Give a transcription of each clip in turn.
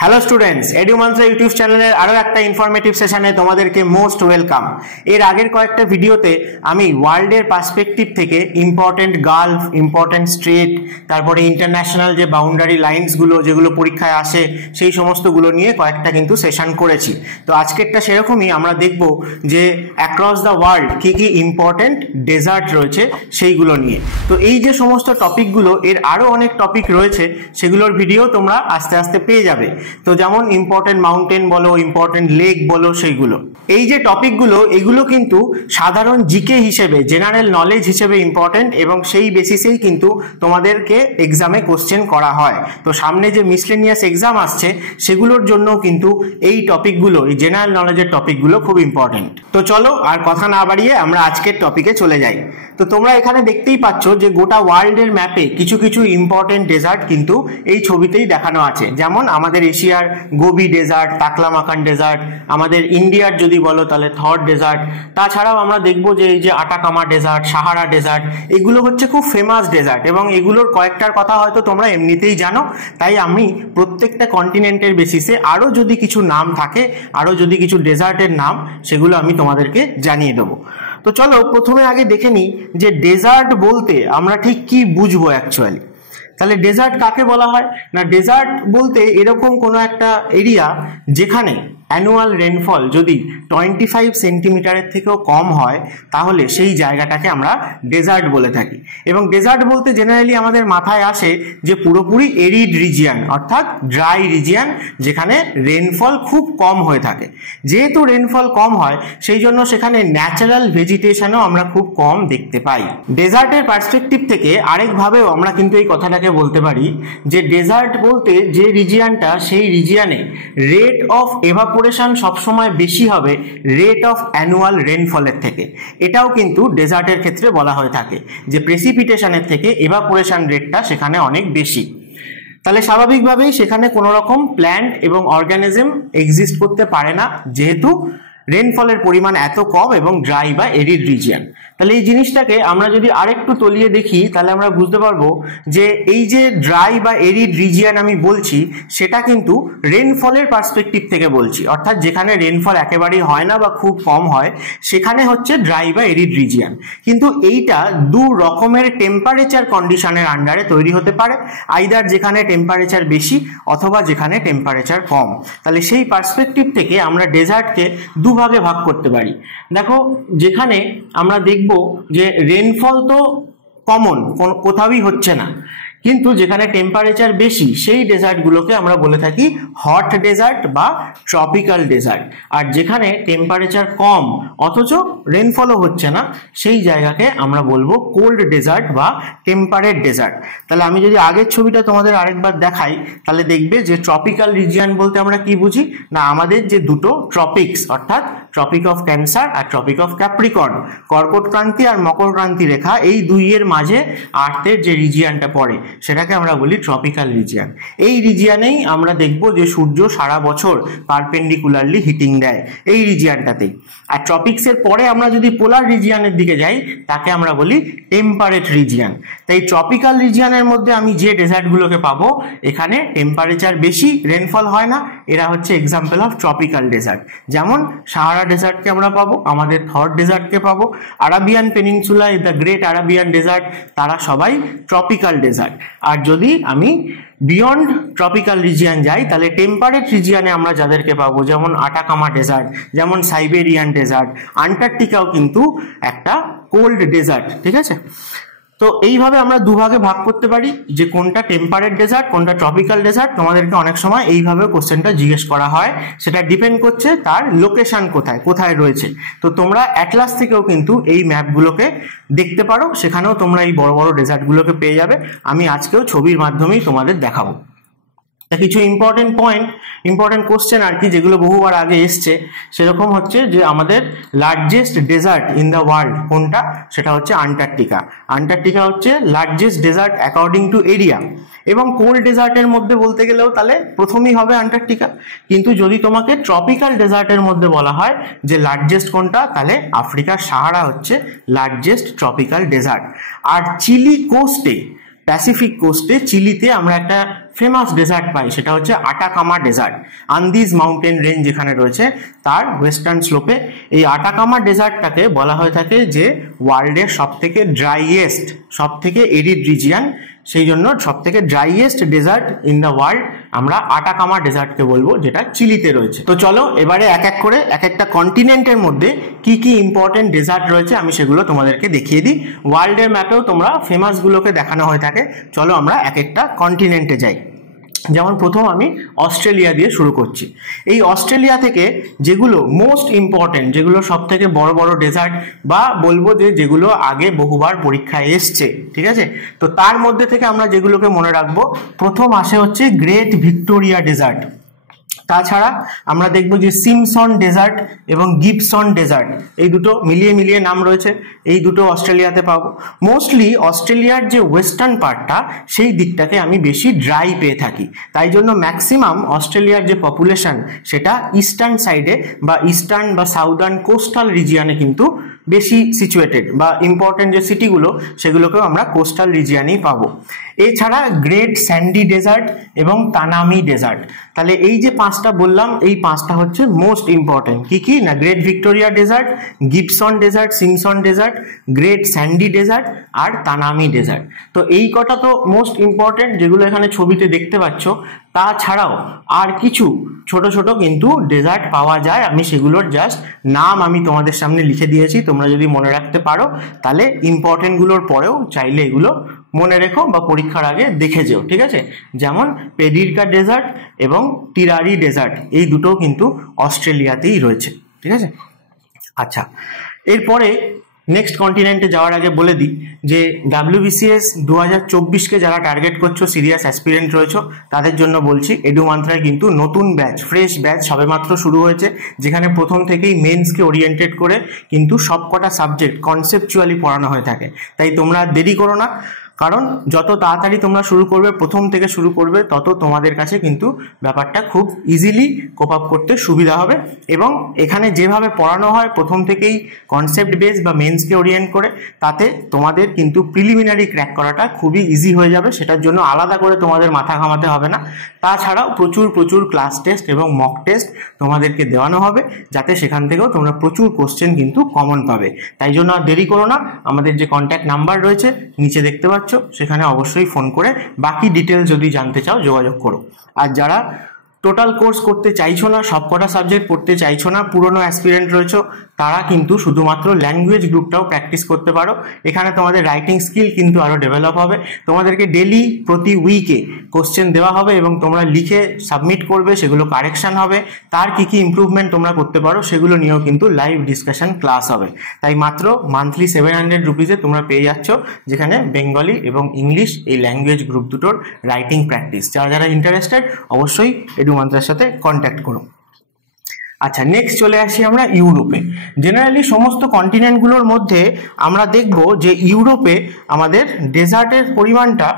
Hello students, এডুমান্ত্রা YouTube চ্যানেলের আরও একটা ইনফরমেটিভ সেশনে তোমাদেরকে মোস্ট ওয়েলকাম। এর আগের কয়েকটা ভিডিওতে আমি ওয়ার্ল্ডের পার্সপেক্টিভ থেকে ইম্পর্টেন্ট গালফ, ইম্পর্টেন্ট স্ট্রেট, তারপরে ইন্টারন্যাশনাল যে বাউন্ডারি লাইন্সগুলো যেগুলো পরীক্ষায় আসে সেই সমস্তগুলো নিয়ে কয়েকটা কিন্তু সেশন করেছি। তো আজকেরটা সেরকমই, আমরা দেখব যে অ্যাক্রস দ্য ওয়ার্ল্ড কী কী ইম্পর্টেন্ট ডেজার্ট রয়েছে সেইগুলো নিয়ে। তো এই যে সমস্ত টপিকগুলো, এর আরও অনেক টপিক রয়েছে, সেগুলোর ভিডিও তোমরা আস্তে আস্তে পেয়ে যাবে। তো যেমন ইম্পর্টেন্ট মাউন্টেন বলো, ইম্পর্টেন্ট লেক বলো, সেইগুলো, এই যে টপিকগুলো, এগুলো কিন্তু সাধারণ জিকে হিসেবে, জেনারেল নলেজ হিসেবে ইম্পর্টেন্ট, এবং সেই বেসিসেই কিন্তু তোমাদেরকে এক্সামে কোশ্চেন করা হয়। তো সামনে যে মিসলেনিয়াস এক্সাম আসছে সেগুলোর জন্য কিন্তু এই টপিকগুলো, এই জেনারেল নলেজের টপিকগুলো খুব ইম্পর্টেন্ট। তো চলো আর কথা না বাড়িয়ে আমরা আজকের টপিকে চলে যাই। তো তোমরা এখানে দেখতেই পাচ্ছ যে গোটা ওয়ার্ল্ডের ম্যাপে কিছু কিছু ইম্পর্টেন্ট ডেজার্ট কিন্তু এই ছবিতেই দেখানো আছে। যেমন আমাদের এশিয়ার গোবি ডেজার্ট, তাকলামাকান ডেজার্ট, আমাদের ইন্ডিয়ার যদি বলো তাহলে থর ডেজার্ট, তাছাড়াও আমরা দেখবো যে এই যে আটাকামা ডেজার্ট, সাহারা ডেজার্ট, এগুলো হচ্ছে খুব ফেমাস ডেজার্ট, এবং এগুলোর কয়েকটার কথা হয়তো তোমরা এমনিতেই জানো। তাই আমি প্রত্যেকটা কন্টিনেন্টের বেসিসে আরও যদি কিছু নাম থাকে, আরও যদি কিছু ডেজার্টের নাম, সেগুলো আমি তোমাদেরকে জানিয়ে দেবো। তো চলো প্রথমে আগে দেখে নিই যে ডেজার্ট বলতে আমরা ঠিক কি বুঝবো অ্যাকচুয়ালি। তাহলে ডেজার্ট কাকে বলা হয় না, ডেজার্ট বলতে এরকম কোনো একটা এরিয়া যেখানে অ্যানুয়াল রেনফল যদি 25 সেন্টিমিটারের থেকেও কম হয়, তাহলে সেই জায়গাটাকে আমরা ডেজার্ট বলে থাকি। এবং ডেজার্ট বলতে জেনারেলি আমাদের মাথায় আসে যে পুরোপুরি এরিড রিজিয়ান, অর্থাৎ ড্রাই রিজিয়ান, যেখানে রেনফল খুব কম হয়ে থাকে। যেহেতু রেনফল কম হয়, সেই জন্য সেখানে ন্যাচারাল ভেজিটেশনও আমরা খুব কম দেখতে পাই। ডেজার্টের পার্সপেক্টিভ থেকে আরেকভাবেও আমরা কিন্তু এই কথাটাকে বলতে পারি যে ডেজার্ট বলতে যে রিজিয়ানটা, সেই রিজিয়ানে রেট অফ এভাপোরেশন সবসময় বেশি হবে রেট অফ অ্যানুয়াল রেনফলের থেকে। এটাও কিন্তু ডেজার্টের ক্ষেত্রে বলা হয়ে থাকে যে প্রেসিপিটেশনের থেকে এভাপোরেশন রেটটা সেখানে অনেক বেশি। তাহলে স্বাভাবিকভাবেই সেখানে কোনো রকম প্ল্যান্ট এবং অর্গানিজম এক্সিস্ট করতে পারে না, যেহেতু রেনফলের পরিমাণ এত কম এবং ড্রাই বা এরিড রিজিয়ান। তাহলে এই জিনিসটাকে আমরা যদি আরেকটু তলিয়ে দেখি, তাহলে আমরা বুঝতে পারবো যে এই যে ড্রাই বা এরিড রিজিয়ান আমি বলছি, সেটা কিন্তু রেনফলের পার্সপেক্টিভ থেকে বলছি, অর্থাৎ যেখানে রেনফল একেবারেই হয় না বা খুব কম হয়, সেখানে হচ্ছে ড্রাই বা এরিড রিজিয়ান। কিন্তু এইটা দু রকমের টেম্পারেচার কন্ডিশনের আন্ডারে তৈরি হতে পারে, আইদার যেখানে টেম্পারেচার বেশি অথবা যেখানে টেম্পারেচার কম। তাহলে সেই পার্সপেক্টিভ থেকে আমরা ডেজার্টকে দুভাগে ভাগ করতে পারি। দেখো, যেখানে আমরা দেখব যে রেনফল তো কমন, কোথাওই হচ্ছে না, কিন্তু যেখানে টেম্পারেচার বেশি, সেই ডেজার্টগুলোকে আমরা বলে থাকি হট ডেজার্ট বা ট্রপিক্যাল ডেজার্ট। আর যেখানে টেম্পারেচার কম অথচ রেনফলও হচ্ছে না, সেই জায়গাকে আমরা বলবো কোল্ড ডেজার্ট বা টেম্পারেট ডেজার্ট। তাহলে আমি যদি আগের ছবিটা তোমাদের আরেকবার দেখাই, তাহলে দেখবে যে ট্রপিক্যাল রিজিয়ান বলতে আমরা কি বুঝি না, আমাদের যে দুটো ট্রপিক্স, অর্থাৎ ট্রপিক অফ ক্যান্সার আর ট্রপিক অফ ক্যাপ্রিকর্ন, কর্কট ক্রান্তি আর মকর ক্রান্তি রেখা, এই দুইয়ের মাঝে আর্থের যে রিজিয়ানটা পড়ে, সেটাকে আমরা বলি ট্রপিক্যাল রিজিয়ান। এই রিজিয়ানেই আমরা দেখব যে সূর্য সারা বছর পারপেন্ডিকুলারলি হিটিং দেয়, এই রিজিয়ানটাতেই। আর ট্রপিক্সের পরে আমরা যদি পোলার রিজিয়ানের দিকে যাই, তাকে আমরা বলি টেম্পারেট রিজিয়ান। তাই ট্রপিক্যাল রিজিয়ানের মধ্যে আমি যে ডেজার্টগুলোকে পাবো, এখানে টেম্পারেচার বেশি, রেনফল হয় না, এরা হচ্ছে এক্সাম্পল অফ ট্রপিক্যাল ডেজার্ট। যেমন সাহারা ডেজার্টকে আমরা পাবো, আমাদের থর ডেজার্টকে পাবো, Arabian peninsula, the great Arabian desert, তারা সবাই ট্রপিক্যাল ডেজার্ট। আর যদি আমি বিয়ন্ড ট্রপিক্যাল রিজিয়ান যাই, তাহলে টেম্পারেট রিজিয়ানে আমরা যাদেরকে পাবো, যেমন আটাকামা ডেজার্ট, যেমন সাইবেরিয়ান ডেজার্ট, আন্টার্কটিকাও কিন্তু একটা কোল্ড ডেজার্ট, ঠিক আছে। তো এইভাবে আমরা দুভাগে ভাগ করতে পারি যে কোনটা টেম্পারেট ডেজার্ট, কোনটা ট্রপিক্যাল ডেজার্ট। তোমাদেরকে অনেক সময় এইভাবে কোশ্চেনটা জিজ্ঞেস করা হয়, সেটা ডিপেন্ড করছে তার লোকেশন কোথায় কোথায় রয়েছে। তো তোমরা অ্যাটলাস থেকেও কিন্তু এই ম্যাপগুলোকে দেখতে পারো, সেখানেও তোমরা এই বড় বড় ডেজার্টগুলোকে পেয়ে যাবে। আমি আজকেও ছবির মাধ্যমেই তোমাদের দেখাবো। কিছু ইম্পর্টেন্ট কোশ্চেন আর কি, যেগুলো বহুবার আগে এসছে, সেরকম হচ্ছে যে আমাদের largest desert in the world কোনটা, সেটা হচ্ছে আন্টার্কটিকা। আন্টার্কটিকা হচ্ছে largest desert according to area. এবং কোল্ড ডেজার্টের মধ্যে বলতে গেলেও তাহলে প্রথমেই হবে আন্টার্কটিকা। কিন্তু যদি তোমাকে ট্রপিক্যাল ডেজার্টের মধ্যে বলা হয় যে লার্জেস্ট কোনটা, তাহলে আফ্রিকার সাহারা হচ্ছে লার্জেস্ট ট্রপিক্যাল ডেজার্ট। আর চিলি কোস্টে, প্যাসিফিক কোস্টে, চিলিতে আমরা একটা ফেমাস ডেজার্ট পাই, সেটা হচ্ছে Atacama desert. Andes mountain range যেখানে রয়েছে তার ওয়েস্টার্ন স্লোপে এই আটাকামা ডেজার্টটাকে বলা হয়ে থাকে যে ওয়ার্ল্ডের সব থেকে ড্রাইয়েস্ট, সব থেকে এরিড রিজিয়ান, সেই জন্য সব থেকে ড্রাইয়েস্ট ডেজার্ট ইন দ্য ওয়ার্ল্ড আমরা আটাকামা ডেজার্টকে বলবো, যেটা চিলিতে রয়েছে। তো চলো এবারে এক এক করে এক একটা কন্টিনেন্টের মধ্যে কি কি ইম্পর্টেন্ট ডেজার্ট রয়েছে আমি সেগুলো তোমাদেরকে দেখিয়ে দিই। ওয়ার্ল্ডের ম্যাপেও তোমরা ফেমাসগুলোকে দেখানো হয়ে থাকে। চলো আমরা এক একটা কন্টিনেন্টে যাই। যেমন প্রথম আমি অস্ট্রেলিয়া দিয়ে শুরু করছি। এই অস্ট্রেলিয়া থেকে যেগুলো মোস্ট ইম্পর্টেন্ট, যেগুলো সব থেকে বড় বড় ডেজার্ট, বা বলবো যে যেগুলো আগে বহুবার পরীক্ষায় এসছে, ঠিক আছে, তো তার মধ্যে থেকে আমরা যেগুলোকে মনে রাখবো, প্রথম আসে হচ্ছে গ্রেট ভিক্টোরিয়া ডেজার্ট। তাছাড়া আমরা দেখব যে সিমসন ডেজার্ট এবং গিবসন ডেজার্ট, এই দুটো মিলিয়ে নাম রয়েছে, এই দুটো অস্ট্রেলিয়াতে পাবো। মোস্টলি অস্ট্রেলিয়ার যে ওয়েস্টার্ন পার্টটা সেই দিকটাকে আমি বেশি ড্রাই পেয়ে থাকি, তাই জন্য ম্যাক্সিমাম অস্ট্রেলিয়ার যে পপুলেশন সেটা ইস্টার্ন সাইডে বা ইস্টার্ন বা সাউদার্ন কোস্টাল রিজিয়ানে কিন্তু বেশি সিচুয়েটেড, বা ইম্পর্টেন্ট যে সিটিগুলো সেগুলোকেও আমরা কোস্টাল রিজিয়ানেই পাবো। এছাড়া গ্রেট স্যান্ডি ডেজার্ট এবং তানামি ডেজার্ট, তাহলে এই যে পাঁচটা বললাম এই পাঁচটা হচ্ছে মোস্ট ইম্পর্টেন্ট। কি কি না, Great Victoria Desert, Gibson Desert, Simpson Desert, Great Sandy Desert আর তানামি ডেজার্ট। তো এই কটা তো মোস্ট ইম্পর্টেন্ট যেগুলো এখানে ছবিতে দেখতে পাচ্ছ। তাছাড়াও আর কিছু ছোট ছোট কিন্তু ডেজার্ট পাওয়া যায়, আমি সেগুলোর জাস্ট নাম আমি তোমাদের সামনে লিখে দিয়েছি, তোমরা যদি মনে রাখতে পারো তাহলে ইম্পর্টেন্টগুলোর পরেও চাইলে এগুলো মনে রেখো বা পরীক্ষার আগে দেখে যেও, ঠিক আছে। যেমন পেডিরকা ডেজার্ট এবং টিরারি ডেজার্ট, এই দুটো কিন্তু অস্ট্রেলিয়াতেই রয়েছে, ঠিক আছে। আচ্ছা, এরপরে নেক্সট কন্টিনেন্টে যাওয়ার আগে বলে দিই যে WBCS 2024কে যারা টার্গেট করছো, সিরিয়াস অ্যাসপিরেন্ট রয়েছো, তাদের জন্য বলছি এডুমান্ত্রায় কিন্তু নতুন ব্যাচ, ফ্রেশ ব্যাচ সবেমাত্র শুরু হয়েছে, যেখানে প্রথম থেকেই মেন্সকে ওরিয়েন্টেড করে কিন্তু সবকটা সাবজেক্ট কনসেপচুয়ালি পড়ানো হয়ে থাকে। তাই তোমরা দেরি করো না, কারণ যত তাড়াতাড়ি তোমরা শুরু করবে, প্রথম থেকে শুরু করবে, তত তোমাদের কাছে কিন্তু ব্যাপারটা খুব ইজিলি কোপ আপ করতে সুবিধা হবে। এবং এখানে যেভাবে পড়ানো হয় প্রথম থেকেই কনসেপ্ট বেস বা মেন্সকে ওরিয়েন্ট করে, তাতে তোমাদের কিন্তু প্রিলিমিনারি ক্র্যাক করাটা খুবই ইজি হয়ে যাবে, সেটার জন্য আলাদা করে তোমাদের মাথা ঘামাতে হবে না। তাছাড়াও প্রচুর ক্লাস টেস্ট এবং মক টেস্ট তোমাদেরকে দেওয়ানো হবে, যাতে সেখান থেকেও তোমরা প্রচুর কোশ্চেন কিন্তু কমন পাবে। তাই জন্য আর দেরি করো না, আমাদের যে কন্ট্যাক্ট নাম্বার রয়েছে নিচে দেখতে পাচ্ছ, সেখানে অবশ্যই ফোন করে বাকি ডিটেলস যদি জানতে চাও যোগাযোগ করো। আর যারা টোটাল কোর্স করতে চাইছো না, সবকটা সাবজেক্ট পড়তে চাইছো না, পুরনো অ্যাসপিরেন্ট রয়েছো, তারা কিন্তু শুধুমাত্র ল্যাঙ্গুয়েজ গ্রুপটাও প্র্যাকটিস করতে পারো। এখানে তোমাদের রাইটিং স্কিল কিন্তু আরও ডেভেলপ হবে। তোমাদেরকে ডেলি প্রতি উইকে কোশ্চেন দেওয়া হবে এবং তোমরা লিখে সাবমিট করবে, সেগুলো কারেকশন হবে, তার কি কি ইমপ্রুভমেন্ট তোমরা করতে পারো সেগুলো নিয়েও কিন্তু লাইভ ডিসকাশন ক্লাস হবে। তাই মাত্র মান্থলি 700 রুপিসে তোমরা পেয়ে যাচ্ছ, যেখানে বেঙ্গলি এবং ইংলিশ এই ল্যাঙ্গুয়েজ গ্রুপ দুটোর রাইটিং প্র্যাকটিস। যারা ইন্টারেস্টেড অবশ্যই এডুমান্ত্রার সাথে কন্ট্যাক্ট করো। আচ্ছা, নেক্সট চলে আসি আমরা ইউরোপে। জেনারেলি সমস্ত কন্টিনেন্টগুলোর মধ্যে আমরা দেখব যে ইউরোপে আমাদের ডেজার্টের পরিমাণটা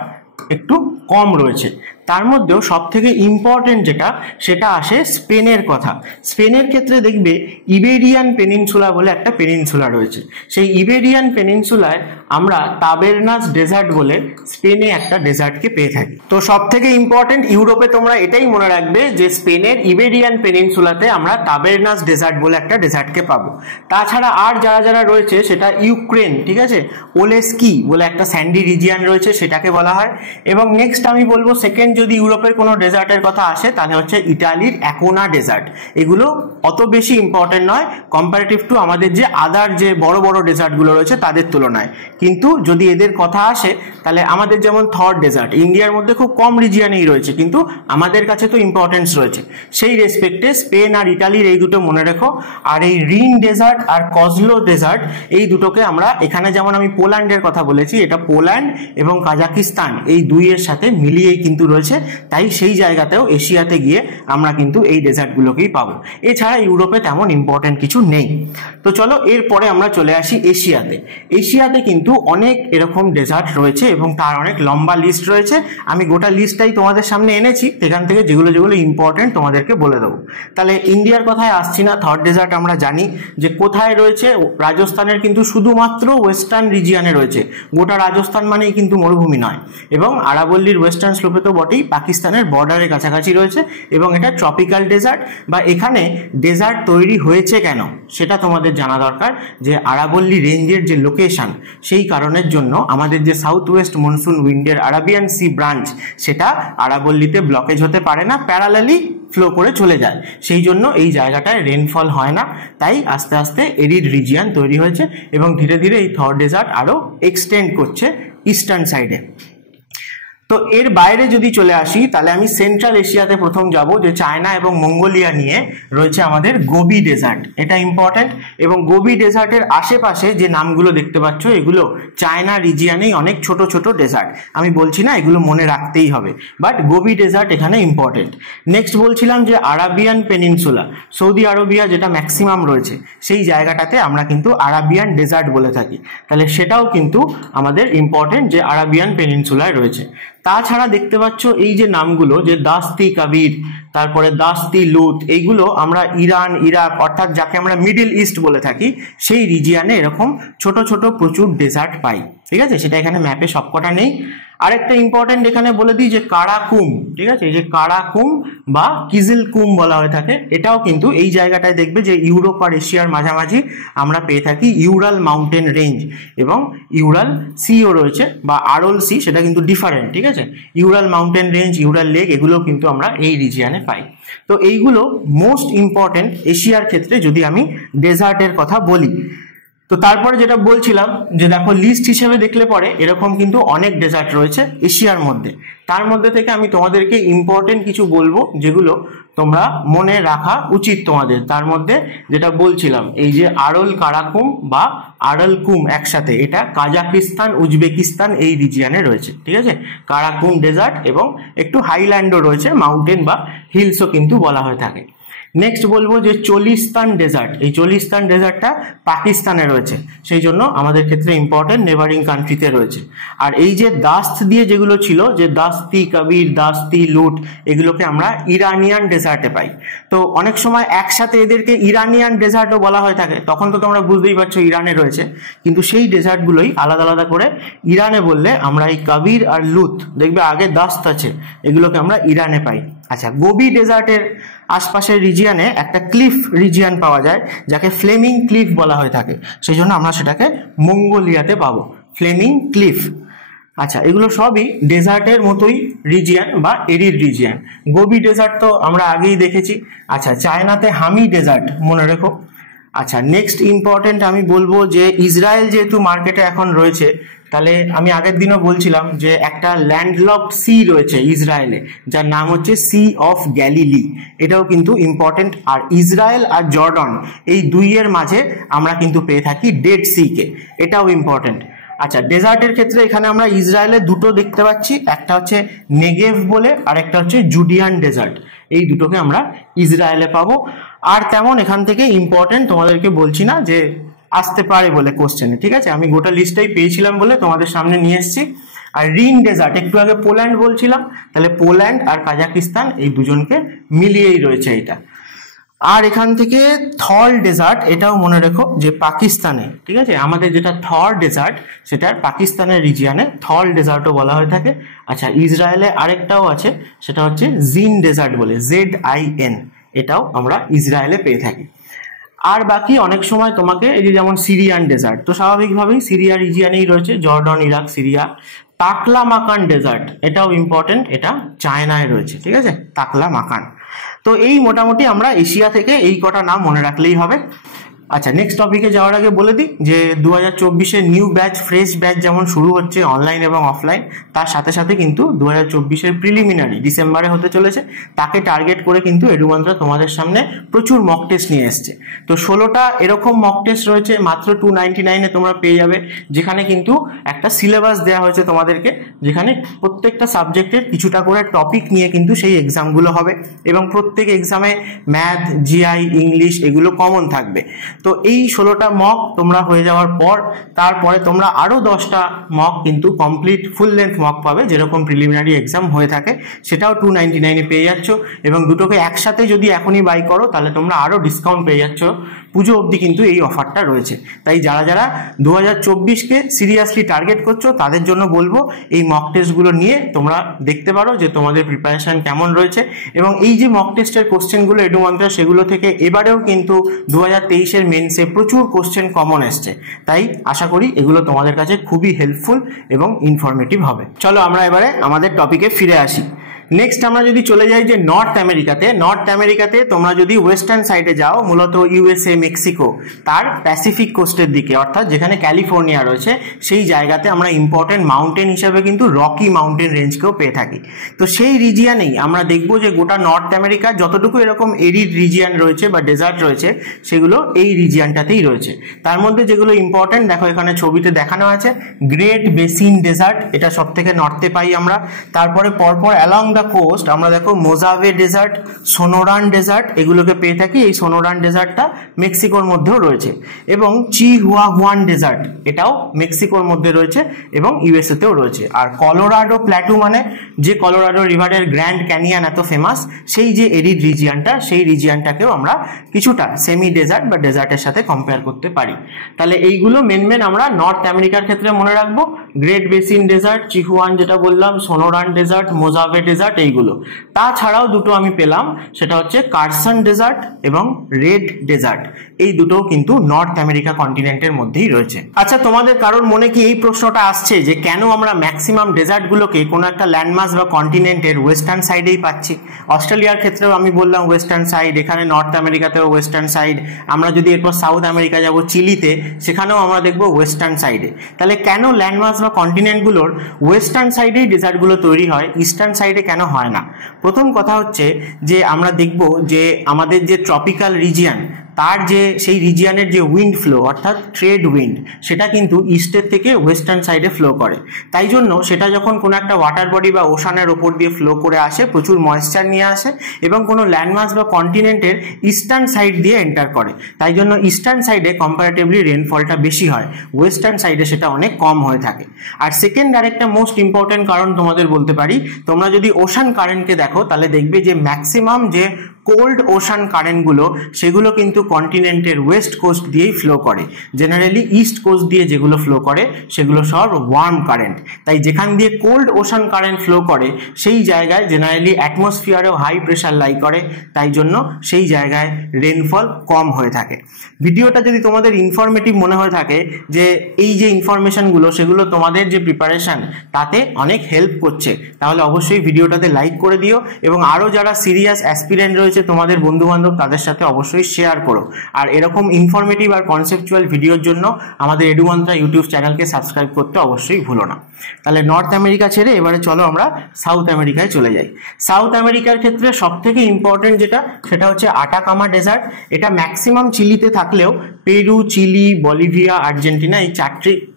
একটু কম রয়েছে। তার মধ্যেও সব থেকে ইম্পর্টেন্ট যেটা, সেটা আসে স্পেনের কথা। স্পেনের ক্ষেত্রে দেখবে ইবেরিয়ান পেনিনসুলা বলে একটা পেনিনসুলা রয়েছে। সেই ইবেরিয়ান পেনিনসুলায় আমরা তাবেরনাস ডেজার্ট বলে স্পেনে একটা ডেজার্টকে পেয়ে থাকি। তো সব থেকে ইম্পর্টেন্ট ইউরোপে তোমরা এটাই মনে রাখবে যে স্পেনের ইবেরিয়ান পেনিনসুলাতে আমরা তাবেরনাস ডেজার্ট বলে একটা ডেজার্টকে পাবো। তাছাড়া আর যারা রয়েছে সেটা ইউক্রেন, ঠিক আছে, ওলেস্কি বলে একটা স্যান্ডি রিজিয়ান রয়েছে, সেটাকে বলা হয়। এবং নেক্সট আমি বলবো সেকেন্ড যদি ইউরোপের কোনো ডেজার্টের কথা আসে তাহলে হচ্ছে ইটালির অ্যাকোনা ডেজার্ট। এগুলো অত বেশি ইম্পর্টেন্ট নয় কম্পারেটিভ টু আমাদের যে আদার যে বড় বড় ডেজার্টগুলো রয়েছে তাদের তুলনায়। কিন্তু যদি এদের কথা আসে তাহলে আমাদের যেমন থর ডেজার্ট ইন্ডিয়ার মধ্যে খুব কম রিজিয়ানেই রয়েছে, কিন্তু আমাদের কাছে তো ইম্পর্টেন্স রয়েছে। সেই রেসপেক্টে স্পেন আর ইটালির এই দুটো মনে রেখো। আর এই রিন ডেজার্ট আর কজলো ডেজার্ট এই দুটোকে আমরা এখানে, যেমন আমি পোল্যান্ডের কথা বলেছি, এটা পোল্যান্ড এবং কাজাকিস্তান এই দুইয়ের সাথে মিলিয়েই কিন্তু রয়েছে। তাই সেই জায়গাতেও এশিয়াতে গিয়ে আমরা কিন্তু এই ডেজার্টগুলোকেই পাবো। এছাড়া ইউরোপে তেমন ইম্পর্টেন্ট কিছু নেই। তো চলো এরপরে আমরা চলে আসি এশিয়াতে। এশিয়াতে কিন্তু অনেক এরকম ডেজার্ট রয়েছে এবং তার অনেক লম্বা লিস্ট রয়েছে। আমি গোটা লিস্টটাই তোমাদের সামনে এনেছি, এখান থেকে যেগুলো ইম্পর্টেন্ট তোমাদেরকে বলে দেবো। তাহলে ইন্ডিয়ার কথায় আসছি না, থর ডেজার্ট আমরা জানি যে কোথায় রয়েছে। রাজস্থানের কিন্তু শুধুমাত্র ওয়েস্টার্ন রিজিয়ানে রয়েছে, গোটা রাজস্থান মানেই কিন্তু মরুভূমি নয়। এবং আরাবল্লীর ওয়েস্টার্ন স্লোপে তো বটেই, মোটামুটি পাকিস্তানের বর্ডারের কাছাকাছি রয়েছে এবং এটা ট্রপিক্যাল ডেজার্ট। বা এখানে ডেজার্ট তৈরি হয়েছে কেন সেটা তোমাদের জানা দরকার, যে আরাবল্লী রেঞ্জের যে লোকেশন সেই কারণের জন্য আমাদের যে সাউথ ওয়েস্ট মনসুন উইন্ডের আরাবিয়ান সি ব্রাঞ্চ সেটা আরাবল্লীতে ব্লকেজ হতে পারে না, প্যারালালি ফ্লো করে চলে যায়, সেই জন্য এই জায়গাটায় রেনফল হয় না। তাই আস্তে আস্তে এরিড রিজিয়ন তৈরি হয়েছে এবং ধীরে ধীরে এই থর ডেজার্ট আরও এক্সটেন্ড করছে ইস্টার্ন সাইডে। তো এর বাইরে যদি চলে আসি তাহলে আমি সেন্ট্রাল এশিয়াতে প্রথম যাব, যে চায়না এবং মঙ্গোলিয়া নিয়ে রয়েছে আমাদের গোবি ডেজার্ট, এটা ইম্পর্টেন্ট। এবং গোবি ডেজার্টের আশেপাশে যে নামগুলো দেখতে পাচ্ছ এগুলো চায়না রিজিয়ানেই অনেক ছোট ছোট ডেজার্ট, আমি বলছি না এগুলো মনে রাখতেই হবে, বাট গোবি ডেজার্ট এখানে ইম্পর্টেন্ট। নেক্সট বলছিলাম যে আরাবিয়ান পেনিনসুলা, সৌদি আরবিয়া যেটা ম্যাক্সিমাম রয়েছে সেই জায়গাটাতে আমরা কিন্তু আরাবিয়ান ডেজার্ট বলে থাকি, তাহলে সেটাও কিন্তু আমাদের ইম্পর্টেন্ট যে আরাবিয়ান পেনিনসুলায় রয়েছে। তাছাড়া দেখতে পাচ্ছ এই যে নামগুলো, যে দাস্তি কাবির, তারপরে দাস্তি লুত, এইগুলো আমরা ইরান, ইরাক অর্থাৎ যাকে আমরা মিডল ইস্ট বলে থাকি সেই রিজিয়ানে এরকম ছোট ছোট প্রচুর ডেজার্ট পাই, ঠিক আছে, সেটা এখানে ম্যাপে সবকটা নেই। আরেকটা ইম্পর্টেন্ট এখানে বলে দিই যে কারাকুম, ঠিক আছে, এই যে কারাকুম বা কিজিলকুম বলা হয়ে থাকে, এটাও কিন্তু এই জায়গাটায় দেখবে যে ইউরোপ আর এশিয়ার মাঝামাঝি আমরা পেয়ে থাকি ইউরাল মাউন্টেন রেঞ্জ, এবং ইউরাল সিও রয়েছে বা আরল সি, সেটা কিন্তু ডিফারেন্ট, ঠিক আছে। Ural mountain range, Ural lake, এগুলো কিন্তু আমরা এই রিজিয়ানে পাই। তো এইগুলো মোস্ট ইম্পর্টেন্ট এশিয়ার ক্ষেত্রে যদি আমি ডেজার্টের কথা বলি। তো তারপরে যেটা বলছিলাম যে দেখো লিস্ট হিসেবে দেখলে পরে এরকম কিন্তু অনেক ডেজার্ট রয়েছে এশিয়ার মধ্যে, তার মধ্যে থেকে আমি তোমাদেরকে ইম্পর্টেন্ট কিছু বলবো যেগুলো তোমরা মনে রাখা উচিত তোমাদের। তার মধ্যে যেটা বলছিলাম এই যে আরল কারাকুম বা আরলকুম একসাথে, এটা কাজাকিস্তান উজবেকিস্তান এই রিজিয়ানে রয়েছে, ঠিক আছে, কারাকুম ডেজার্ট, এবং একটু হাইল্যান্ডও রয়েছে, মাউন্টেন বা হিলসও কিন্তু বলা হয়ে থাকে। নেক্সট বলবো যে চোলিস্তান ডেজার্ট, এই চোলিস্তান ডেজার্টটা পাকিস্তানে রয়েছে, সেই জন্য আমাদের ক্ষেত্রে ইম্পর্টেন্ট, নেবারিং কান্ট্রিতে রয়েছে। আর এই যে দাস্ত দিয়ে যেগুলো ছিল, যে দাস্তি কাবির, দাস্তি লুট, এগুলোকে আমরা ইরানিয়ান ডেজার্টে পাই। তো অনেক সময় একসাথে এদেরকে ইরানিয়ান ডেজার্টও বলা হয়ে থাকে, তখন তো তোমরা বুঝতেই পারছো ইরানে রয়েছে, কিন্তু সেই ডেজার্টগুলোই আলাদা আলাদা করে ইরানে বললে আমরা এই কাবির আর লুত, দেখবে আগে দাস্ত আছে, এগুলোকে আমরা ইরানে পাই। আচ্ছা, গোবি ডেজার্টের আশপাশের রিজিয়ানে একটা ক্লিফ রিজিয়ান পাওয়া যায় যাকে ফ্লেমিং ক্লিফ বলা হয়ে থাকে, সেই জন্য আমরা সেটাকে মঙ্গোলিয়াতে পাবো, ফ্লেমিং ক্লিফ। আচ্ছা, এগুলো সবই ডেজার্টের মতোই রিজিয়ান বা এরিড রিজিয়ান। গোবি ডেজার্ট তো আমরা আগেই দেখেছি। আচ্ছা, চায়নাতে হামি ডেজার্ট মনে রেখো। আচ্ছা, নেক্সট ইম্পর্টেন্ট আমি বলবো যে ইসরায়েল যেহেতু মার্কেটে এখন রয়েছে, তাহলে আমি আগের দিনও বলছিলাম যে একটা ল্যান্ডলকড সি রয়েছে ইসরায়েলে, যার নাম হচ্ছে সি অফ গ্যালিলি, এটাও কিন্তু ইম্পর্টেন্ট। আর ইসরায়েল আর জর্ডন এই দুইয়ের মাঝে আমরা কিন্তু পেয়ে থাকি ডেড সি কে, এটাও ইম্পর্টেন্ট। আচ্ছা, ডেজার্টের ক্ষেত্রে এখানে আমরা ইসরায়েলে দুটো দেখতে পাচ্ছি, একটা হচ্ছে নেগেভ বলে আর একটা হচ্ছে জুডিয়ান ডেজার্ট, এই দুটোকে আমরা ইসরায়েলে পাবো। আর তেমন এখান থেকে ইম্পর্টেন্ট তোমাদেরকে বলছি না, যে আসতে পারে বলে কোশ্চেনে, ঠিক আছে, আমি গোটা লিস্টটাই পেয়েছিলাম বলে তোমাদের সামনে নিয়ে এসেছি। আর রিন ডেজার্ট, একটু আগে পোল্যান্ড বলছিলাম, তাহলে পোল্যান্ড আর কাজাকিস্তান এই দুজনকে মিলিয়েই রয়েছে এটা। আর এখান থেকে থর ডেজার্ট, এটাও মনে রেখো যে পাকিস্তানে, ঠিক আছে, আমাদের যেটা থর ডেজার্ট সেটার পাকিস্তানের রিজিয়ানে থর ডেজার্টও বলা হয়ে থাকে। আচ্ছা, ইসরায়েলে আরেকটাও আছে, সেটা হচ্ছে জিন ডেজার্ট বলে, ZIN, এটাও আমরা ইসরায়েলে পেয়ে থাকি। আর বাকি অনেক সময় তোমাকে এই যে যেমন সিরিয়ান ডেজার্ট, তো স্বাভাবিকভাবেই সিরিয়া রিজিয়ানেই রয়েছে, জর্ডন, ইরাক, সিরিয়া। তাকলা মাকান ডেজার্ট, এটাও ইম্পর্টেন্ট, এটা চায়নায় রয়েছে, ঠিক আছে, তাকলা মাকান। তো এই মোটামুটি আমরা এশিয়া থেকে এই কটা নাম মনে রাখলেই হবে। আচ্ছা, নেক্সট টপিকে যাওয়ার আগে বলে দিই যে 2024-এর নিউ ব্যাচ, ফ্রেশ ব্যাচ যেমন শুরু হচ্ছে অনলাইন এবং অফলাইন, তার সাথে সাথে কিন্তু 2024-এর প্রিলিমিনারি ডিসেম্বরে হতে চলেছে, তাকে টার্গেট করে কিন্তু এডুমন্ত্র তোমাদের সামনে প্রচুর মক টেস্ট নিয়ে এসছে। তো 16টা এরকম মক টেস্ট রয়েছে, মাত্র 299-এ তোমরা পেয়ে যাবে, যেখানে কিন্তু একটা সিলেবাস দেওয়া হয়েছে তোমাদেরকে, যেখানে প্রত্যেকটা সাবজেক্টের কিছুটা করে টপিক নিয়ে কিন্তু সেই এক্সামগুলো হবে, এবং প্রত্যেক এক্সামে ম্যাথ, জিআই, ইংলিশ এগুলো কমন থাকবে। তো এই 16টা মক তোমরা হয়ে যাওয়ার পর তারপরে তোমরা আরো 10টা মক কিন্তু কমপ্লিট ফুল লেন্থ মক পাবে, যেরকম প্রিলিমিনারি এক্সাম হয়ে থাকে, সেটাও 299-এ পেয়ে যাচ্ছ। এবং দুটোকে একসাথে যদি এখনই বাই করো তাহলে তোমরা আরো ডিসকাউন্ট পেয়ে যাচ্ছ পুজো অবধি কিন্তু এই অফারটা রয়েছে। তাই যারা যারা 2024কে সিরিয়াসলি টার্গেট করছো তাদের জন্য বলবো এই মক টেস্টগুলো নিয়ে তোমরা দেখতে পারো যে তোমাদের প্রিপারেশন কেমন রয়েছে। এবং এই যে মক টেস্টের কোশ্চেনগুলো এডুমন্ত্রা, সেগুলো থেকে এবারেও কিন্তু 2023-এর মেন্সে প্রচুর কোশ্চেন কমন এসছে। তাই আশা করি এগুলো তোমাদের কাছে খুবই হেল্পফুল এবং ইনফরমেটিভ হবে। চলো আমরা এবারে আমাদের টপিকে ফিরে আসি। নেক্সট আমরা যদি চলে যাই যে নর্থ আমেরিকাতে তোমরা যদি ওয়েস্টার্ন সাইডে যাও, মূলত ইউএসএ, মেক্সিকো, তার প্যাসিফিক কোস্টের দিকে, অর্থাৎ যেখানে ক্যালিফোর্নিয়া রয়েছে, সেই জায়গাতে আমরা ইম্পর্টেন্ট মাউন্টেন হিসাবে কিন্তু রকি মাউন্টেন রেঞ্জকেও পেয়ে থাকি। তো সেই রিজিয়ানেই আমরা দেখবো যে গোটা নর্থ আমেরিকা যতটুকু এরকম এরিড রিজিয়ান রয়েছে বা ডেজার্ট রয়েছে, সেগুলো এই রিজিয়ানটাতেই রয়েছে। তার মধ্যে যেগুলো ইম্পর্টেন্ট দেখো এখানে ছবিতে দেখানো আছে, গ্রেট বেসিন ডেজার্ট, এটা সব থেকে নর্থে পাই আমরা। তারপরে পরপর অ্যালং দ্য কোস্ট আমরা দেখো মোজাভে ডেজার্ট, সোনোরান ডেজার্ট, এগুলোকে পেয়ে থাকি। এই সোনোরান ডেজার্টটা মেক্সিকোর মধ্যেও রয়েছে। এবং চিহুয়াহুয়ান ডেজার্ট, এটাও মেক্সিকোর মধ্যে রয়েছে এবং ইউএসএ তেও রয়েছে। আর কলোরাডো প্ল্যাটু, মানে যে কলোরাডো রিভারের গ্র্যান্ড ক্যানিয়ন এত ফেমাস, সেই যে এরিড রিজিয়ানটা, সেই রিজিয়ানটাকেও আমরা কিছুটা সেমি ডেজার্ট বা ডেজার্টের সাথে কম্পেয়ার করতে পারি। তাহলে এইগুলো মেন আমরা নর্থ আমেরিকার ক্ষেত্রে মনে রাখবো। গ্রেট বেসিন ডেজার্ট, চিহুয়ান যেটা বললাম, সোনোরান ডেজার্ট, মোজাভে ডেজার্ট, এইগুলো। তাছাড়াও দুটো আমি পেলাম, সেটা হচ্ছে কারসন ডেজার্ট এবং রেড ডেজার্ট। এই দুটোও কিন্তু নর্থ আমেরিকা কন্টিনেন্টের মধ্যেই রয়েছে। আচ্ছা, তোমাদের কারোর মনে কি এই প্রশ্নটা আসছে যে কেন আমরা ম্যাক্সিমাম ডেজার্টগুলোকে কোনো একটা ল্যান্ডমাস বা কন্টিনেন্টের ওয়েস্টার্ন সাইডেই পাচ্ছি? অস্ট্রেলিয়ার ক্ষেত্রেও আমি বললাম ওয়েস্টার্ন সাইড, এখানে নর্থ আমেরিকাতেও ওয়েস্টার্ন সাইড। আমরা যদি এরপর সাউথ আমেরিকা যাব, চিলিতে, সেখানেও আমরা দেখবো ওয়েস্টার্ন সাইডে। তাহলে কেন ল্যান্ডমাস বা কন্টিনেন্টগুলোর ওয়েস্টার্ন সাইডেই ডেজার্টগুলো তৈরি হয়, ইস্টার্ন সাইডে কেন হয় না? প্রথম কথা হচ্ছে যে আমরা দেখব যে আমাদের যে ট্রপিক্যাল রিজিয়ান, তার যে সেই রিজিয়ানের যে উইন্ড ফ্লো, অর্থাৎ ট্রেড উইন্ড, সেটা কিন্তু ইস্টের থেকে ওয়েস্টার্ন সাইডে ফ্লো করে। তাই জন্য সেটা যখন কোনো একটা ওয়াটার বডি বা ওশানের ওপর দিয়ে ফ্লো করে আসে, প্রচুর ময়েশ্চার নিয়ে আসে এবং কোনো ল্যান্ডমাস বা কন্টিনেন্টের ইস্টার্ন সাইড দিয়ে এন্টার করে। তাই জন্য ইস্টার্ন সাইডে কম্পারেটিভলি রেনফলটা বেশি হয়, ওয়েস্টার্ন সাইডে সেটা অনেক কম হয়ে থাকে। আর সেকেন্ড আরেকটা মোস্ট ইম্পর্টেন্ট কারণ তোমাদের বলতে পারি, তোমরা যদি ওশান কারেন্টকে দেখো তাহলে দেখবে যে ম্যাক্সিমাম যে কোল্ড ওশান কারেন্টগুলো, সেগুলো কিন্তু কন্টিনেন্টের ওয়েস্ট কোস্ট দিয়েই ফ্লো করে। জেনারেলি ইস্ট কোস্ট দিয়ে যেগুলো ফ্লো করে সেগুলো সব ওয়ার্ম কারেন্ট। তাই যেখান দিয়ে কোল্ড ওশান কারেন্ট ফ্লো করে সেই জায়গায় জেনারেলি অ্যাটমসফিয়ারেও হাই প্রেশার লাই করে, তাই জন্য সেই জায়গায় রেনফল কম হয়ে থাকে। ভিডিওটা যদি তোমাদের ইনফরমেটিভ মনে হয়ে থাকে, যে এই যে ইনফরমেশনগুলো সেগুলো তোমাদের যে প্রিপারেশন তাতে অনেক হেল্প করছে, তাহলে অবশ্যই ভিডিওটাতে লাইক করে দিও এবং আরও যারা সিরিয়াস অ্যাসপিরেন্ট রয়েছে তোমাদের বন্ধু বান্ধব, তাদের সাথে অবশ্যই শেয়ার করো। আর এরকম ইনফরমেটিভ আর কনসেপচুয়াল ভিডিওর জন্য আমাদের এডুমন্ত্রা ইউটিউব চ্যানেলকে সাবস্ক্রাইব করতে অবশ্যই ভুলো না। তাহলে নর্থ আমেরিকা ছেড়ে এবারে চলো আমরা সাউথ আমেরিকায় চলে যাই। সাউথ আমেরিকার ক্ষেত্রে সব থেকে ইম্পর্টেন্ট যেটা, সেটা হচ্ছে আটাকামা ডেজার্ট। এটা ম্যাক্সিমাম চিলিতে থাকলেও পেরু, চিলি, বলিভিয়া, আর্জেন্টিনা, এই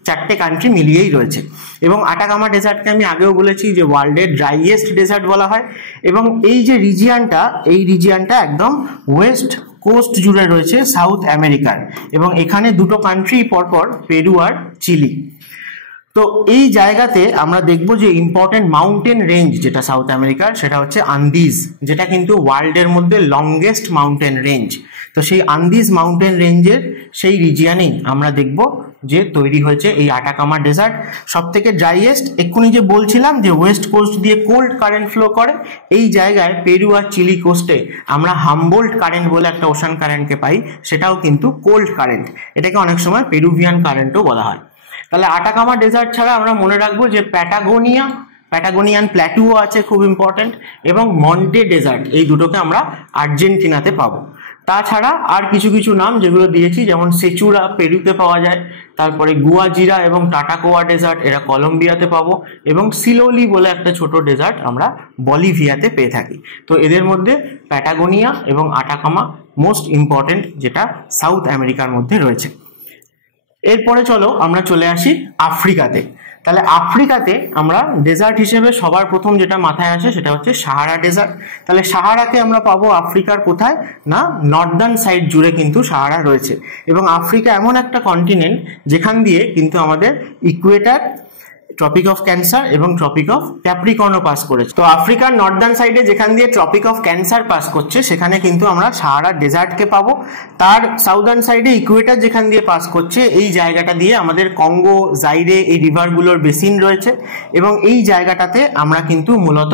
চারটে কান্ট্রি মিলিয়েই রয়েছে। এবং আটাকামা ডেজার্টকে আমি আগেও বলেছি যে ওয়ার্ল্ডের ড্রাইয়েস্ট ডেজার্ট বলা হয়। এবং এই যে রিজিয়ানটা একদম ওয়েস্ট কোস্ট জুড়ে রয়েছে সাউথ আমেরিকার, এবং এখানে দুটো কান্ট্রি পরপর, পেরু আর চিলি। তো এই জায়গাতে আমরা দেখবো যে ইম্পর্টেন্ট মাউন্টেন রেঞ্জ যেটা সাউথ আমেরিকার, সেটা হচ্ছে আন্দিজ, যেটা কিন্তু ওয়ার্ল্ডের মধ্যে লংগেস্ট মাউন্টেন রেঞ্জ। তো সেই আন্দিজ মাউন্টেন রেঞ্জের সেই রিজিয়ানেই আমরা দেখব যে তৈরি হয়েছে এই আটাকামা ডেজার্ট। সব থেকে ড্রাইয়েস্ট, এক্ষুনি যে বলছিলাম যে ওয়েস্ট কোস্ট দিয়ে কোল্ড কারেন্ট ফ্লো করে, এই জায়গায় পেরু আর চিলি কোস্টে আমরা হামবোল্ট কারেন্ট বলে একটা ওশান কারেন্টকে পাই, সেটাও কিন্তু কোল্ড কারেন্ট। এটাকে অনেক সময় পেরুভিয়ান কারেন্টও বলা হয়। তাহলে আটাকামা ডেজার্ট ছাড়া আমরা মনে রাখবো যে প্যাটাগোনিয়ান প্ল্যাটুও আছে, খুব ইম্পর্টেন্ট, এবং মন্টে ডেজার্ট, এই দুটোকে আমরা আর্জেন্টিনাতে পাবো। তাছাড়া আর কিছু নাম যেগুলো দিয়েছি, যেমন সেচুরা পেরুতে পাওয়া যায়, তারপরে গুয়াজিরা এবং টাটাকোয়া ডেজার্ট এরা কলম্বিয়াতে পাবো, এবং সিলোলি বলে একটা ছোট ডেজার্ট আমরা বলিভিয়াতে পেয়ে থাকি। তো এদের মধ্যে প্যাটাগোনিয়া এবং আটাকামা মোস্ট ইম্পর্টেন্ট, যেটা সাউথ আমেরিকার মধ্যে রয়েছে। এরপরে চলো আমরা চলে আসি আফ্রিকাতে। তাহলে আফ্রিকাতে আমরা ডেজার্ট হিসেবে সবার প্রথম যেটা মাথায় আসে সেটা হচ্ছে সাহারা ডেজার্ট। তাহলে সাহারাকে আমরা পাবো আফ্রিকার কোথায় না, নর্দার্ন সাইড জুড়ে কিন্তু সাহারা রয়েছে। এবং আফ্রিকা এমন একটা কন্টিনেন্ট যেখান দিয়ে কিন্তু আমাদের ইকুয়েটার ট্রপিক অফ ক্যান্সার এবং ট্রপিক অফ ক্যাপ্রিকর্নও পাস করেছে। তো আফ্রিকার নর্দার্ন সাইডে যেখান দিয়ে ট্রপিক অফ ক্যান্সার পাস করছে সেখানে কিন্তু আমরা সাহারা ডেজার্টকে পাবো। তার সাউদার্ন সাইডে ইকুয়েটর যেখান দিয়ে পাস করছে এই জায়গাটা দিয়ে আমাদের কঙ্গো, জাইরে এই রিভারগুলোর বেসিন রয়েছে এবং এই জায়গাটাতে আমরা কিন্তু মূলত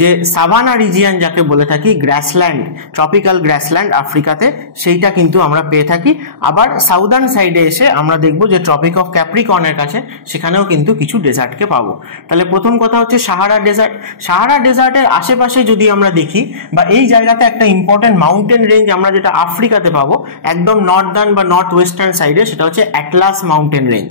যে সাভানা রিজিয়ন যাকে বলে থাকি, গ্রাসল্যান্ড, ট্রপিক্যাল গ্রাসল্যান্ড আফ্রিকাতে, সেইটা কিন্তু আমরা পেয়ে থাকি। আবার সাউদার্ন সাইডে এসে আমরা দেখব যে ট্রপিক অফ ক্যাপ্রিকর্নের কাছে সেখানেও কিন্তু কিছু ডেজার্টকে পাবো। তাহলে প্রথম কথা হচ্ছে সাহারা ডেজার্ট। সাহারা ডেজার্টের আশেপাশে যদি আমরা দেখি বা এই জায়গাতে একটা ইম্পর্টেন্ট মাউন্টেন রেঞ্জ আমরা যেটা আফ্রিকাতে পাবো একদম নর্দার্ন বা নর্থ ওয়েস্টার্ন সাইডে, সেটা হচ্ছে অ্যাটলাস মাউন্টেন রেঞ্জ।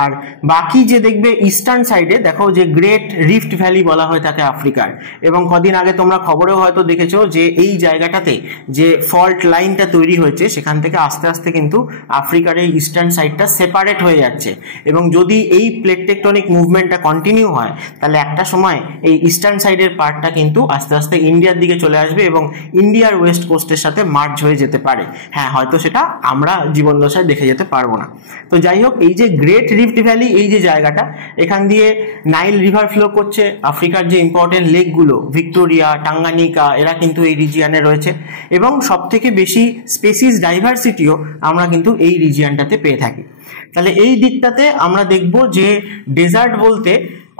আর বাকি যে দেখবে ইস্টার্ন সাইডে দেখো যে গ্রেট রিফট ভ্যালি বলা হয় থাকে আফ্রিকার। এবং কদিন আগে তোমরা খবরেও হয়তো দেখেছো যে এই জায়গাটাতে যে ফল্ট লাইনটা তৈরি হয়েছে সেখান থেকে আস্তে আস্তে কিন্তু আফ্রিকার এই ইস্টার্ন সাইডটা সেপারেট হয়ে যাচ্ছে এবং যদি এই প্লেট টেকটনিক মুভমেন্টটা কন্টিনিউ হয় তাহলে একটা সময় এই ইস্টার্ন সাইডের পার্টটা কিন্তু আস্তে আস্তে ইন্ডিয়ার দিকে চলে আসবে এবং ইন্ডিয়ার ওয়েস্ট কোস্টের সাথে মার্জ হয়ে যেতে পারে। হ্যাঁ, হয়তো সেটা আমরা জীবনদশায় দেখে যেতে পারবো না। তো যাই হোক, এই যে গ্রেট রিফট ভ্যালি এই যে জায়গাটা, এখান দিয়ে নাইল রিভার ফ্লো করছে। আফ্রিকার যে ইম্পর্টেন্ট লেকগুলো ভিক্টোরিয়া, টাঙ্গানিকা, এরা কিন্তু এই রিজিয়নে রয়েছে এবং সব থেকে বেশি স্পেসিস ডাইভার্সিটিও আমরা কিন্তু এই রিজিয়নটাতে পেয়ে থাকি। তাহলে এই দিকটাতে আমরা দেখব যে ডেজার্ট বলতে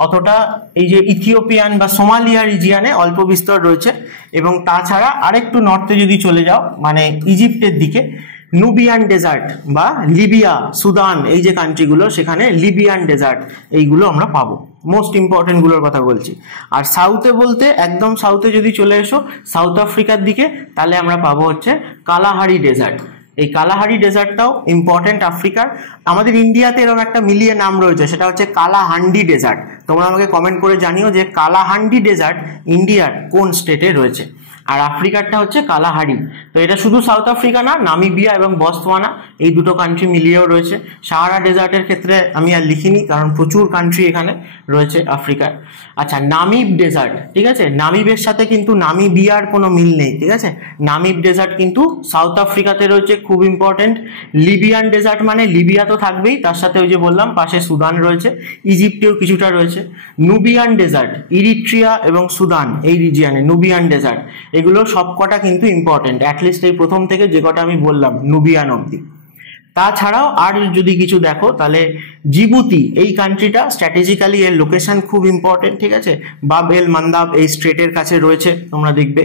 অতটা এই যে ইথিওপিয়ান বা সোমালিয়া রিজিয়নে অল্প বিস্তর রয়েছে এবং তাছাড়া আরেকটু নর্থে যদি চলে যাও মানে ইজিপ্টের দিকে, নুবিয়ান ডেজার্ট বা লিবিয়া, সুদান, এই যে কান্ট্রিগুলো সেখানে লিবিয়ান ডেজার্ট এইগুলো আমরা পাবো। মোস্ট ইম্পর্টেন্ট গুলোর কথা বলছি। আর সাউথে বলতে একদম সাউথে যদি চলে এসো সাউথ আফ্রিকার দিকে, তাহলে আমরা পাবো হচ্ছে কালাহারি ডেজার্ট। এই কালাহারি ডেজার্টটাও ইম্পর্টেন্ট আফ্রিকার। আমাদের ইন্ডিয়াতে এরকম একটা মিলিয়ে নাম রয়েছে, সেটা হচ্ছে কালাহান্ডি ডেজার্ট। তোমরা আমাকে কমেন্ট করে জানিও যে কালাহান্ডি ডেজার্ট ইন্ডিয়ার কোন স্টেটে রয়েছে। আর আফ্রিকারটা হচ্ছে কালাহারি। তো এটা শুধু সাউথ আফ্রিকা না, নামিবিয়া এবং বতসোয়ানা এই দুটো কান্ট্রি মিলিয়েও রয়েছে। সাহারা ডেজার্টের ক্ষেত্রে আমি আর লিখিনি কারণ প্রচুর কান্ট্রি এখানে রয়েছে আফ্রিকার। আচ্ছা, নামিব ডেজার্ট, ঠিক আছে, নামিবের সাথে কিন্তু নামিবিয়ার কোনো মিল নেই, ঠিক আছে। নামিব ডেজার্ট কিন্তু সাউথ আফ্রিকাতে রয়েছে, খুব ইম্পর্টেন্ট। লিবিয়ান ডেজার্ট মানে লিবিয়া তো থাকবেই, তার সাথে ওই যে বললাম পাশে সুদান রয়েছে, ইজিপ্টেও কিছুটা রয়েছে। নুবিয়ান ডেজার্ট ইরিট্রিয়া এবং সুদান এই রিজিয়নে নুবিয়ান ডেজার্ট, এগুলো সবকটা কিন্তু ইম্পর্টেন্ট, অ্যাটলিস্ট এই প্রথম থেকে যে কটা আমি বললাম নুবিয়ান অব্দি। তাছাড়াও আর যদি কিছু দেখো তাহলে জিবুতি এই কান্ট্রিটা স্ট্র্যাটেজিক্যালি এর লোকেশন খুব ইম্পর্টেন্ট, ঠিক আছে। বাব এল মান্দাব এই স্ট্রেটের কাছে রয়েছে, তোমরা দেখবে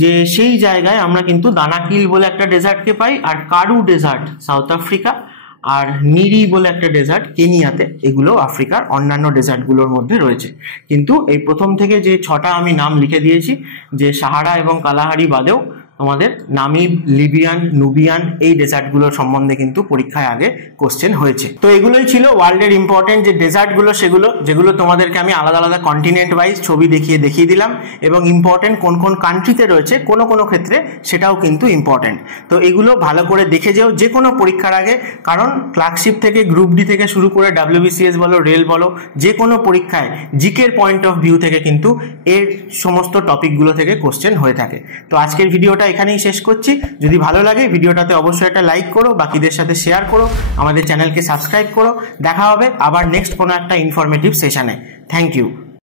যে সেই জায়গায় আমরা কিন্তু দানাকিল বলে একটা ডেজার্টকে পাই, আর কারু ডেজার্ট সাউথ আফ্রিকা, আর নিরি বলে একটা ডেজার্ট কেনিয়াতে, এগুলো আফ্রিকার অন্যান্য ডেজার্টগুলোর মধ্যে রয়েছে। কিন্তু এই প্রথম থেকে যে ছটা আমি নাম লিখে দিয়েছি, যে সাহারা এবং কালাহারি বাদেও তোমাদের নামিব, লিবিয়ান, নুবিয়ান এই ডেজার্টগুলোর সম্বন্ধে কিন্তু পরীক্ষায় আগে কোশ্চেন হয়েছে। তো এগুলোই ছিল ওয়ার্ল্ডের ইম্পর্টেন্ট যে ডেজার্টগুলো, সেগুলো যেগুলো তোমাদেরকে আমি আলাদা আলাদা কন্টিনেন্ট ওয়াইজ ছবি দেখিয়ে দিলাম এবং ইম্পর্টেন্ট কোন কোন কান্ট্রিতে রয়েছে কোনো কোনো ক্ষেত্রে সেটাও কিন্তু ইম্পর্টেন্ট। তো এগুলো ভালো করে দেখে যেও যে কোনো পরীক্ষার আগে, কারণ ক্লার্কশিপ থেকে গ্রুপ ডি থেকে শুরু করে WBCS বলো, রেল বলো, যে কোনো পরীক্ষায় জিকের পয়েন্ট অফ ভিউ থেকে কিন্তু এর সমস্ত টপিকগুলো থেকে কোশ্চেন হয়ে থাকে। তো আজকের ভিডিওটা এখানেই শেষ করছি। যদি ভালো লাগে ভিডিওটাতে অবশ্যই একটা লাইক করো, বাকিদের সাথে শেয়ার করো, আমাদের চ্যানেলকে সাবস্ক্রাইব করো। দেখা হবে আবার নেক্সট কোনো একটা ইনফরমেটিভ সেশনে। Thank you.